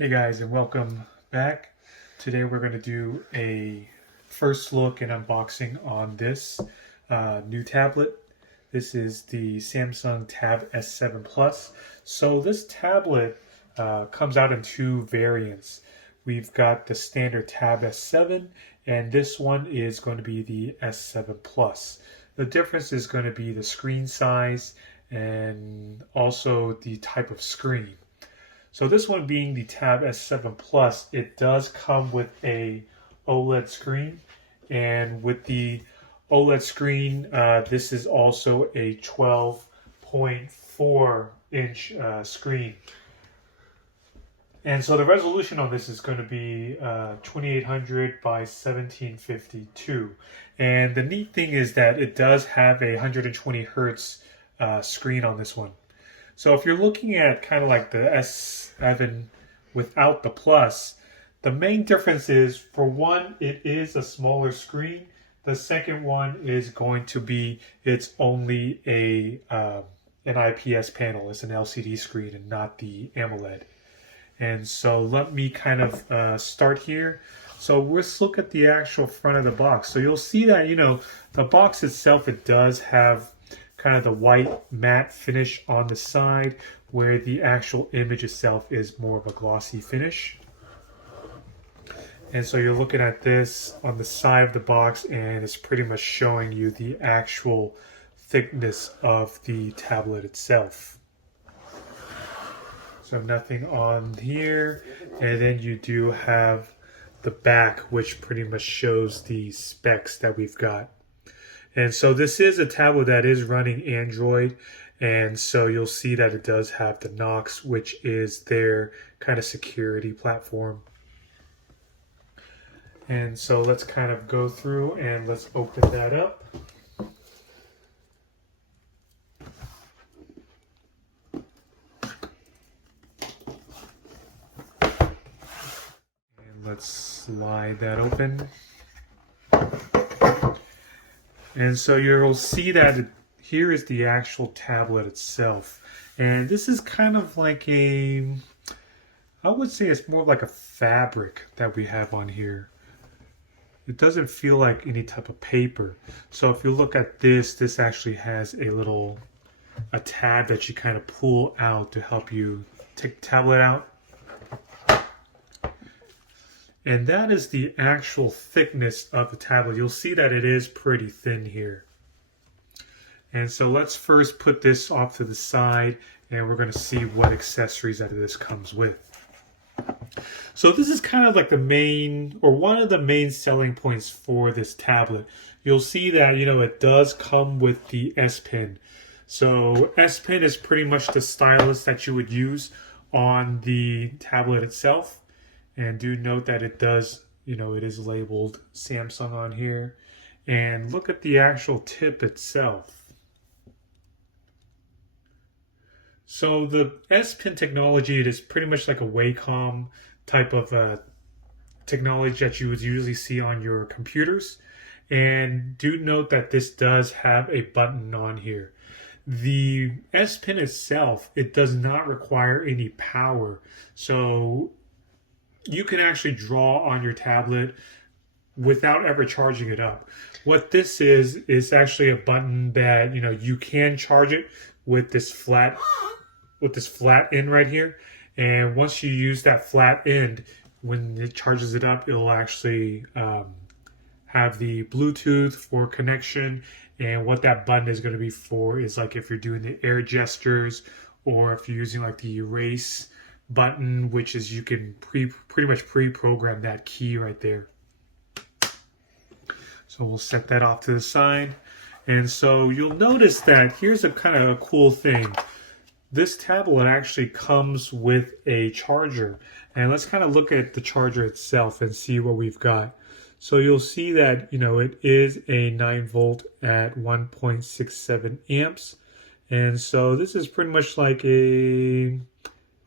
Hey guys, and welcome back. Today we're going to do a first look and unboxing on this new tablet. This is the Samsung Tab S7 Plus. So this tablet comes out in two variants. We've got the standard Tab S7, and this one is going to be the S7 Plus. The difference is going to be the screen size and also the type of screen. So this one being the Tab S7 Plus, it does come with a OLED screen, and with the OLED screen, this is also a 12.4-inch screen. And so the resolution on this is going to be 2800 by 1752. And the neat thing is that it does have a 120 hertz screen on this one. So if you're looking at kind of like the S7 without the Plus, the main difference is, for one, it is a smaller screen. The second one is going to be, it's only an IPS panel. It's an LCD screen and not the AMOLED. And so let me kind of start here. So let's look at the actual front of the box. So you'll see that, the box itself, it does have kind of the white matte finish on the side, where the actual image itself is more of a glossy finish. And so you're looking at this on the side of the box, and it's pretty much showing you the actual thickness of the tablet itself. So nothing on here, and then you do have the back, which pretty much shows the specs that we've got. And so this is a tablet that is running Android, and so you'll see that it does have the Knox, which is their kind of security platform. And so let's kind of go through and let's open that up. And let's slide that open. And so you'll see that here is the actual tablet itself. And this is kind of like I would say it's more like a fabric that we have on here. It doesn't feel like any type of paper. So if you look at this actually has a tab that you kind of pull out to help you take the tablet out. And that is the actual thickness of the tablet. You'll see that it is pretty thin here. And so let's first put this off to the side, and we're going to see what accessories that this comes with. So this is kind of like the main, or one of the main selling points for this tablet. You'll see that, it does come with the S Pen. So S Pen is pretty much the stylus that you would use on the tablet itself. And do note that it does, it is labeled Samsung on here. And look at the actual tip itself. So the S Pen technology, it is pretty much like a Wacom type of technology that you would usually see on your computers. And do note that this does have a button on here. The S Pen itself, it does not require any power. So you can actually draw on your tablet without ever charging it up. What this is actually a button that, you can charge it with this flat end right here. And once you use that flat end, when it charges it up, it'll actually have the Bluetooth for connection. And what that button is going to be for is like if you're doing the air gestures, or if you're using like the erase button, which is you can pretty much pre-program that key right there. So we'll set that off to the side. And so you'll notice that here's a kind of a cool thing. This tablet actually comes with a charger. And let's kind of look at the charger itself and see what we've got. So you'll see that, it is a 9 volt at 1.67 amps. And so this is pretty much like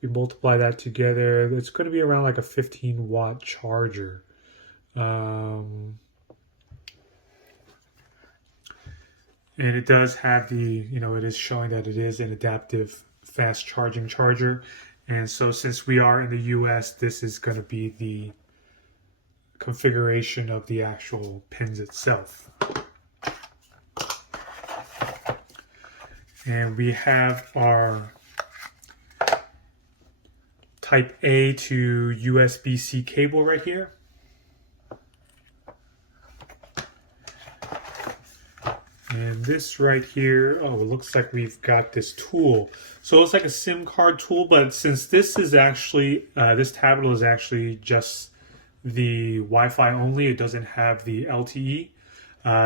we multiply that together, it's going to be around like a 15 watt charger. And it does have it is showing that it is an adaptive fast charging charger. And so since we are in the US, this is going to be the configuration of the actual pins itself. And we have our Type A to USB-C cable right here. And this right here, oh, it looks like we've got this tool. So it's like a SIM card tool, but since this is actually, this tablet is actually just the Wi-Fi only, it doesn't have the LTE.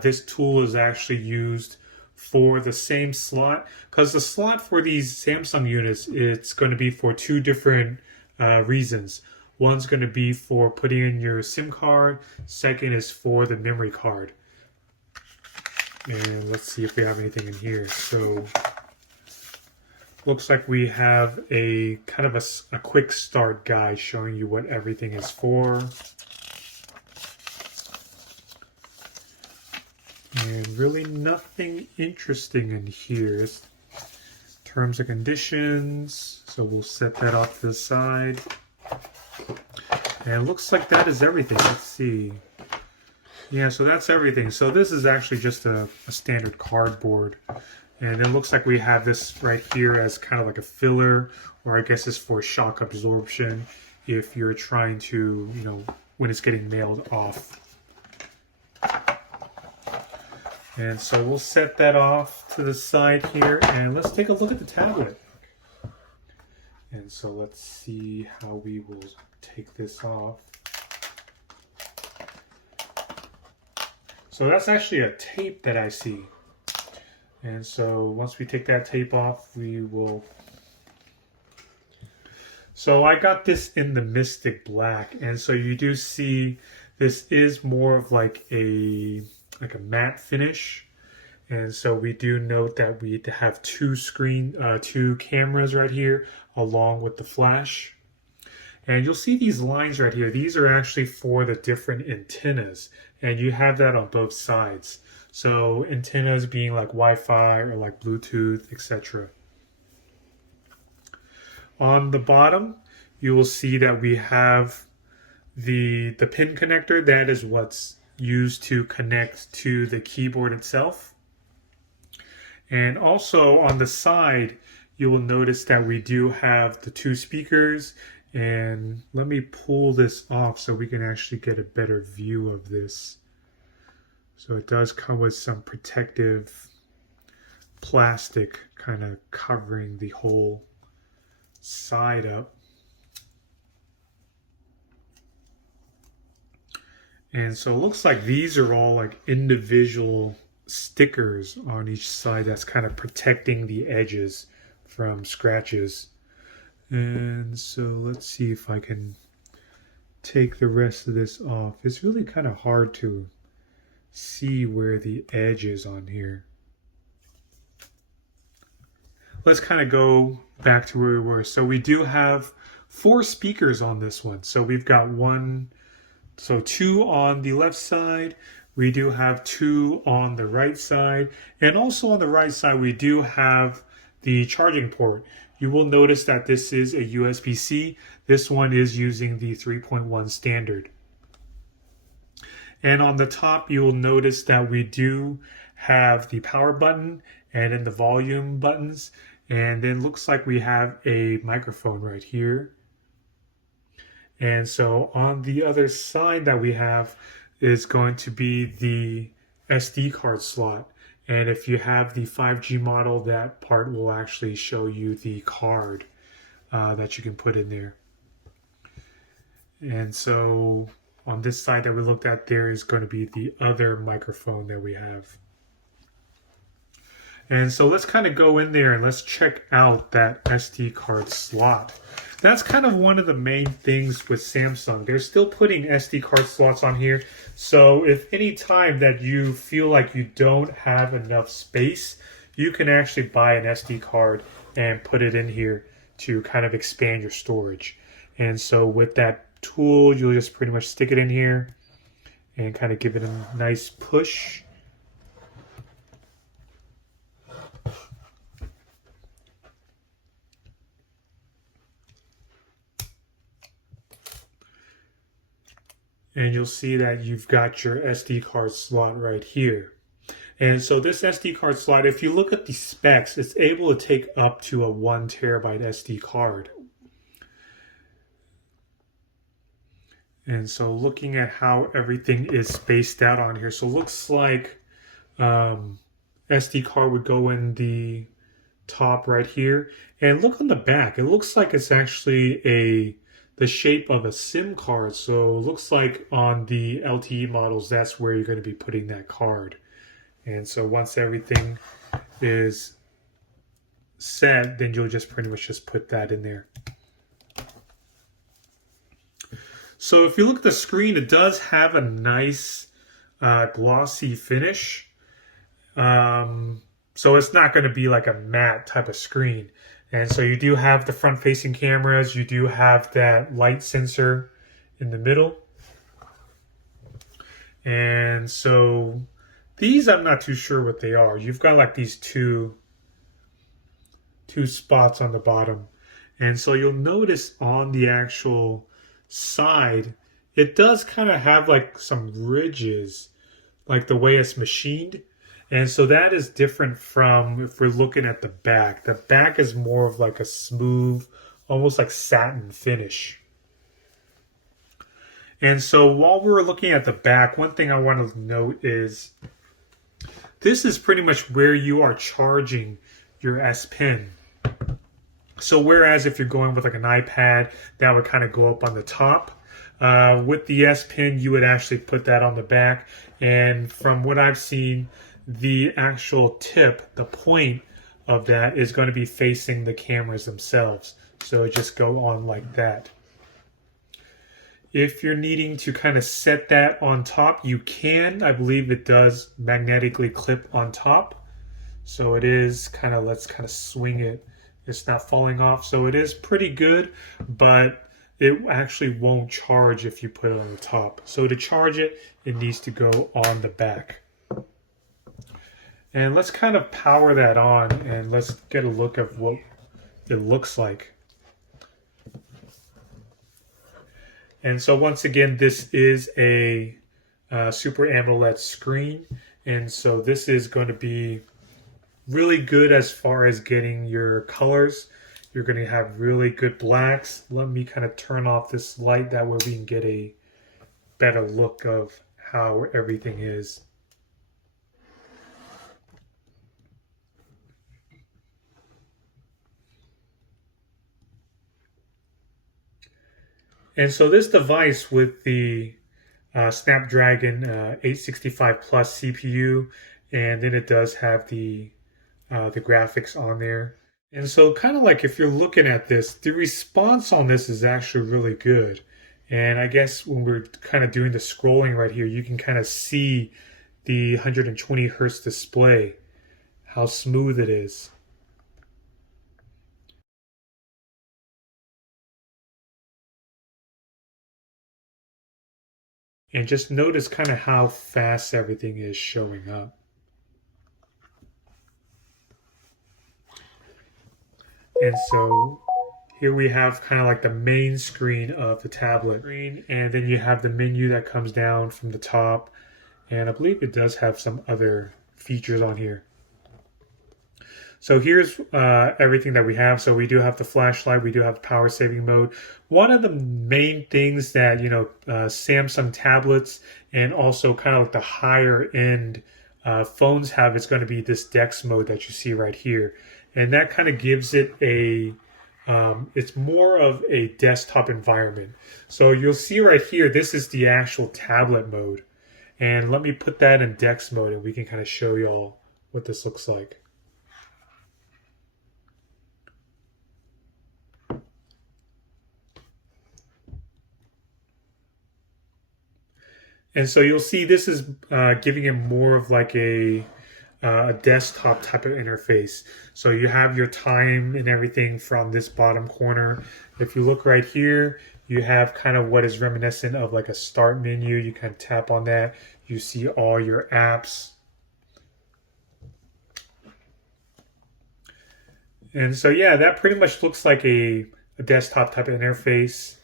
This tool is actually used for the same slot, because the slot for these Samsung units, it's going to be for two different reasons. One's going to be for putting in your SIM card. Second is for the memory card. And let's see if we have anything in here. So looks like we have a kind of a quick start guide showing you what everything is for. And really nothing interesting in here. It's terms and conditions. So we'll set that off to the side. And it looks like that is everything. Let's see. Yeah, so that's everything. So this is actually just a standard cardboard. And it looks like we have this right here as kind of like a filler, or I guess it's for shock absorption if you're trying to, you know, when it's getting nailed off. And so we'll set that off to the side here, and let's take a look at the tablet. And so let's see how we will take this off. So that's actually a tape that I see. And so once we take that tape off, we will... So I got this in the Mystic Black, and so you do see this is more of like a matte finish. And so we do note that we have two cameras right here along with the flash. And you'll see these lines right here. These are actually for the different antennas, and you have that on both sides. So antennas being like Wi-Fi or like Bluetooth, etc. On the bottom, you will see that we have the pin connector. That is what's used to connect to the keyboard itself. And also on the side, you will notice that we do have the two speakers. And let me pull this off so we can actually get a better view of this. So it does come with some protective plastic kind of covering the whole side up. And so it looks like these are all like individual stickers on each side that's kind of protecting the edges from scratches. And so let's see if I can take the rest of this off. It's really kind of hard to see where the edge is on here. Let's kind of go back to where we were. So we do have 4 speakers on this one. So we've got two on the left side. We do have 2 on the right side. And also on the right side, we do have the charging port. You will notice that this is a USB-C. This one is using the 3.1 standard. And on the top, you will notice that we do have the power button and then the volume buttons. And then looks like we have a microphone right here. And so on the other side that we have is going to be the SD card slot. And if you have the 5G model, that part will actually show you the card that you can put in there. And so on this side that we looked at, there is going to be the other microphone that we have. And so let's kind of go in there and let's check out that SD card slot. That's kind of one of the main things with Samsung. They're still putting SD card slots on here. So if any time that you feel like you don't have enough space, you can actually buy an SD card and put it in here to kind of expand your storage. And so with that tool, you'll just pretty much stick it in here and kind of give it a nice push. And you'll see that you've got your SD card slot right here. And so this SD card slot, if you look at the specs, it's able to take up to a 1 terabyte SD card. And so looking at how everything is spaced out on here, so it looks like SD card would go in the top right here. And look on the back, it looks like it's actually the shape of a SIM card. So it looks like on the LTE models, that's where you're going to be putting that card. And so once everything is set, then you'll just pretty much just put that in there. So if you look at the screen, it does have a nice glossy finish. So it's not going to be like a matte type of screen. And so you do have the front-facing cameras. You do have that light sensor in the middle. And so these, I'm not too sure what they are. You've got like these two spots on the bottom. And so you'll notice on the actual side, it does kind of have like some ridges, like the way it's machined. And so that is different from if we're looking at the back. The back is more of like a smooth, almost like satin finish. And so while we were looking at the back, one thing I want to note is this is pretty much where you are charging your S Pen. So whereas if you're going with like an iPad, that would kind of go up on the top. With the S Pen, you would actually put that on the back. And from what I've seen, the actual tip, the point of that is going to be facing the cameras themselves. So it just go on like that. If you're needing to kind of set that on top, you can. I believe it does magnetically clip on top. So it is kind of, let's kind of swing it. It's not falling off. So it is pretty good, but it actually won't charge if you put it on the top. So to charge it, it needs to go on the back. And let's kind of power that on and let's get a look at what it looks like. And so once again, this is a Super AMOLED screen. And so this is going to be really good as far as getting your colors. You're going to have really good blacks. Let me kind of turn off this light. That way we can get a better look of how everything is. And so this device with the Snapdragon 865 Plus CPU, and then it does have the graphics on there. And so kind of like if you're looking at this, the response on this is actually really good. And I guess when we're kind of doing the scrolling right here, you can kind of see the 120 hertz display, how smooth it is. And just notice kind of how fast everything is showing up. And so here we have kind of like the main screen of the tablet screen, and then you have the menu that comes down from the top. And I believe it does have some other features on here. So here's everything that we have. So we do have the flashlight, we do have the power saving mode. One of the main things that, Samsung tablets and also kind of like the higher end phones have is going to be this DeX mode that you see right here. And that kind of gives it it's more of a desktop environment. So you'll see right here, this is the actual tablet mode. And let me put that in DeX mode and we can kind of show y'all what this looks like. And so you'll see this is giving it more of like a desktop type of interface. So you have your time and everything from this bottom corner. If you look right here, you have kind of what is reminiscent of like a start menu. You can tap on that. You see all your apps. And so yeah, that pretty much looks like a desktop type of interface.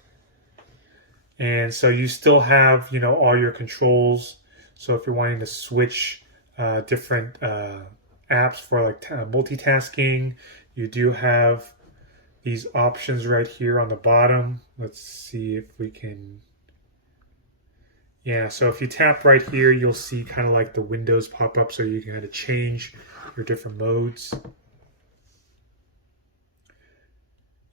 And so you still have, all your controls. So if you're wanting to switch different apps for like multitasking, you do have these options right here on the bottom. Let's see if we can. Yeah, so if you tap right here, you'll see kind of like the windows pop up so you can kind of change your different modes.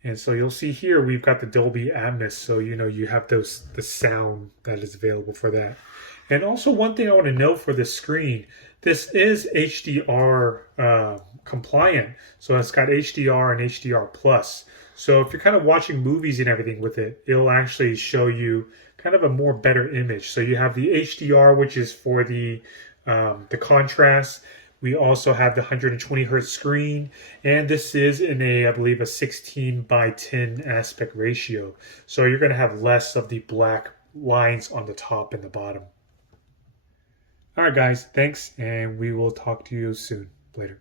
And so you'll see here we've got the Dolby Atmos, so you have the sound that is available for that. And also one thing I want to note for this screen, this is HDR compliant, so it's got HDR and HDR plus. So if you're kind of watching movies and everything with it, it'll actually show you kind of a more better image. So you have the HDR, which is for the contrast. We also have the 120 hertz screen, and this is in I believe, a 16:10 aspect ratio. So you're going to have less of the black lines on the top and the bottom. All right, guys, thanks, and we will talk to you soon. Later.